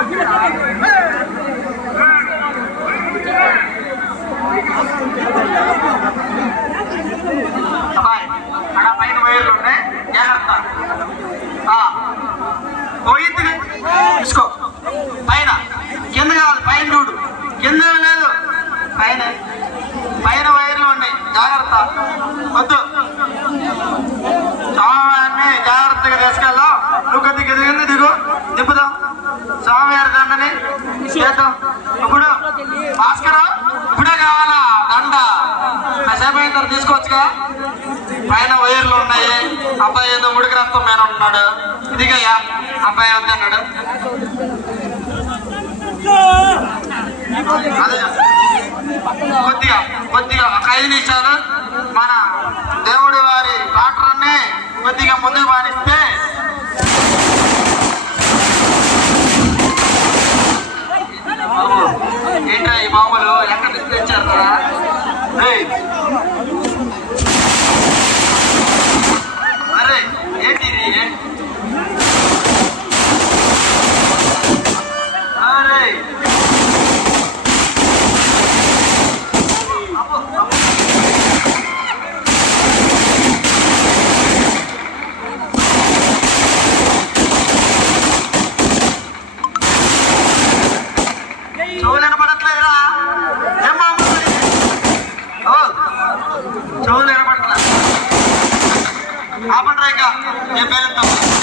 అక్కడ పైన వైర్లు ఉన్నాయి, జాగ్రత్త. పోయింది తీసుకో. పైన కింద కావాలి, పైన చూడు, కింద లేదు, పైన పైన వైర్లు ఉన్నాయి, జాగ్రత్త. వద్దు, స్వామివారిని జాగ్రత్తగా తీసుకెళ్దాం. నువ్వు కొద్దిగా దిగింది దిగు, దిప్పుదాం స్వామివారి దండని చేద్దాం. ఇప్పుడు భాస్కర్ ఇప్పుడే కావాలా దండ? కాసేపు అయిన తర్వాత తీసుకోవచ్చుగా. పైన వైర్లు ఉన్నాయి. అబ్బాయి ఏదో ఉడికి రక్తం మీద ఉంటున్నాడు. ఇదిగయ్యా అబ్బాయి వద్దన్నాడు. అదే కొద్దిగా కొద్దిగా ఒక 5 నిమిషాలు మన దేవుడి వారి ట్రాక్టర్ని కొద్దిగా ముందుకు బానిస్తే ఏంట్రా ఈ మామూలు ఎక్కడ తెచ్చారు కదా. అరే ఏంటి అరే చెవులు వినపడట్లేదురా? ఏమో చెవులు వినపడట్లేదు. ఆపండి రేఖ, నేను పేరుతాను.